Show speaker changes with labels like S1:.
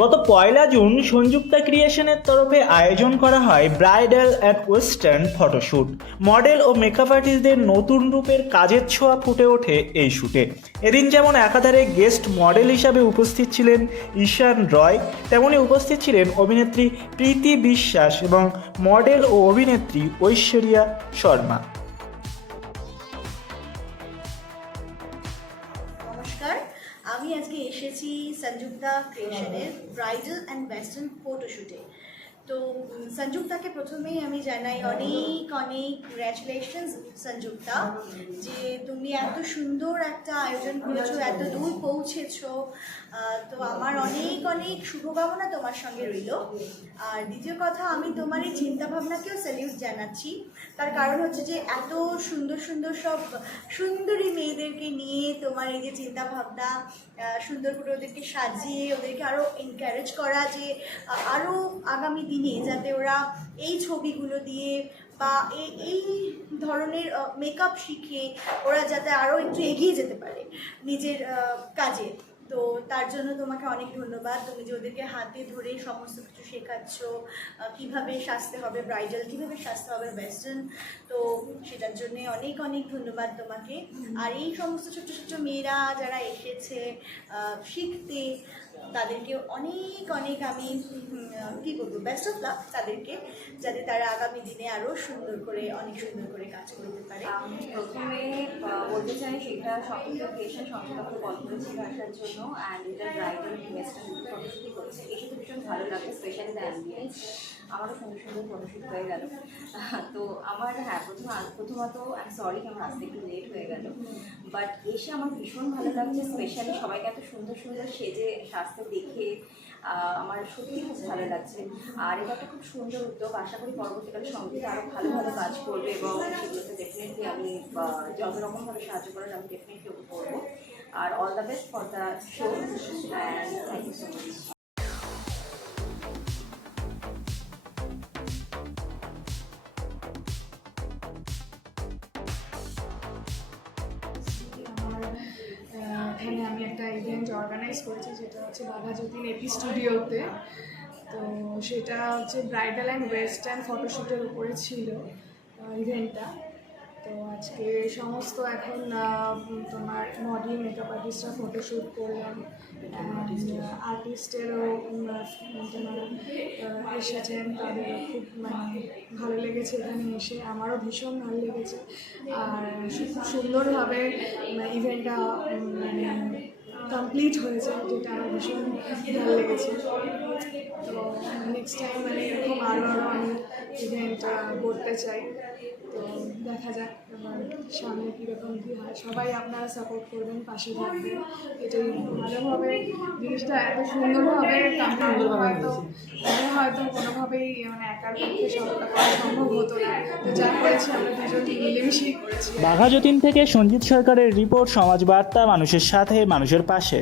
S1: গত পয়লা জুন সংযুক্তা ক্রিয়েশনের তরফে আয়োজন করা হয় bridal and western photoshoot model O makeup আর্টিস্টদের নতুন রূপের কাজের ছোঁয়া ফুটে ওঠে এই শ্যুটে এদিন যেমন একাধারে গেস্ট মডেল হিসাবে উপস্থিত ছিলেন ঈশান রয়, তেমনি উপস্থিত ছিলেন অভিনেত্রী প্রীতি বিশ্বাস এবং মডেল ও অভিনেত্রী ঐশ্বরিয়া শর্মা।
S2: আমি আজকে এসেছি সঞ্যুক্তা ক্রিয়েশনের ব্রাইডাল অ্যান্ড ওয়েস্টার্ন ফটোশ্যুটে তো উম, সঞ্যুক্তাকে প্রথমেই আমি জানাই অনেক অনেক কংগ্র্যাচুলেশনস সঞ্যুক্তা যে তুমি এত সুন্দর একটা আয়োজন করেছ এত দূর পৌঁছেছো। তো আমার অনেক অনেক শুভকামনা তোমার সঙ্গে রইল। আর দ্বিতীয় কথা আমি তোমার এই চিন্তাভাবনাকেও স্যালিউট জানাচ্ছি। তার কারণ হচ্ছে যে এত সুন্দর সুন্দর সব সুন্দরী মেয়েদেরকে নিয়ে তোমার এই যে চিন্তাভাবনা সুন্দর করে ওদেরকে সাজিয়ে ওদেরকে আরও এনকারেজ করা যে আরও আগামী যাতে ওরা এই ছবিগুলো দিয়ে বা এই ধরনের মেকআপ শিখে ওরা যাতে আরও একটু এগিয়ে যেতে পারে নিজের কাজে। তো তার জন্য তোমাকে অনেক ধন্যবাদ। তুমি যে ওদেরকে হাতে ধরে সমস্ত কিছু শেখাচ্ছ কীভাবে সাজতে হবে ব্রাইডাল কীভাবে সাজতে হবে ওয়েস্টার্ন তো সেটার জন্য অনেক অনেক ধন্যবাদ তোমাকে। আর এই সমস্ত ছোট ছোট মেয়েরা যারা এসেছে শিখতে তাদেরকে অনেক অনেক আমি কি বলব বেস্ট অফ লাক তাদেরকে, যাতে তারা আগামী দিনে আরও সুন্দর করে, অনেক সুন্দর করে কাজ করতে পারে।
S3: আমি প্রথমে বলতে চাই সেটা সকলকে ক্রিয়েশন সংস্থাকে কল করেছিল আসার জন্য অ্যান্ড এটা ব্রাইডাল ওয়েস্টার্ন ফটোশুটই করেছে ভীষণ ভালো লাগে স্পেশালি দ্য আমারও সুন্দর সুন্দর ফটোশ্যুট হয়ে গেল। তো আমার হ্যাঁ প্রথম, প্রথমত আই সরি আমার আসতে একটু লেট হয়ে গেল। বাট এসে আমার ভীষণ ভালো লাগছে স্পেশালি সবাইকে এত সুন্দর সুন্দর সেজে, সাজতে দেখে আমার সত্যি খুব ভালো লাগছে। আর এটা একটা খুব সুন্দর উদ্যোগ। আশা করি পরবর্তীকালে সঙ্গীতে আরও ভালো ভালো কাজ করবে এবং সেগুলোতে ডেফিনেটলি আমি যত রকমভাবে সাহায্য করার, আমি ডেফিনেটলি করব। আর all the best for the show and thank you so much
S4: event organise করেছি যেটা হচ্ছে বাঘা যতীন এপি স্টুডিওতে তো সেটা হচ্ছে ব্রাইডাল অ্যান্ড ওয়েস্টার্ন ফটোশ্যুটের উপরে ছিল ইভেন্টটা তো আজকে সমস্ত এখন তোমার মডেল মেকআপ আর্টিস্টরা ফটোশ্যুট করলাম আর্টিস্টেরও তোমার এসেছেন তাদের খুব মানে ভালো লেগেছে এখানে এসে আমারও ভীষণ ভালো লেগেছে। আর খুব সুন্দরভাবে ইভেন্টটা মানে হয়ে যায় যেটা আমার ভীষণ ভালো লেগেছে। তো নেক্সট টাইম মানে এরকম আরও আরও আমি ইভেন্ট করতে চাই। তো দেখা যাক আমার সামনে কীরকম কী হয়। সবাই আপনারা সাপোর্ট করবেন, পাশে থাকবেন। এটাই ভালোভাবে জিনিসটা এত সুন্দরভাবে কমপ্লিট হয়তো। আমি হয়তো কোনোভাবেই মানে একার পক্ষে সবটা করা সম্ভব হতো না। তো যা করেছি আমরা দুজনই মিলেমিশেই করেছি।
S1: বাঘা যতীন থেকে সঞ্জিত সরকারের রিপোর্ট সমাজ বার্তা মানুষের সাথে, মানুষের পাশে।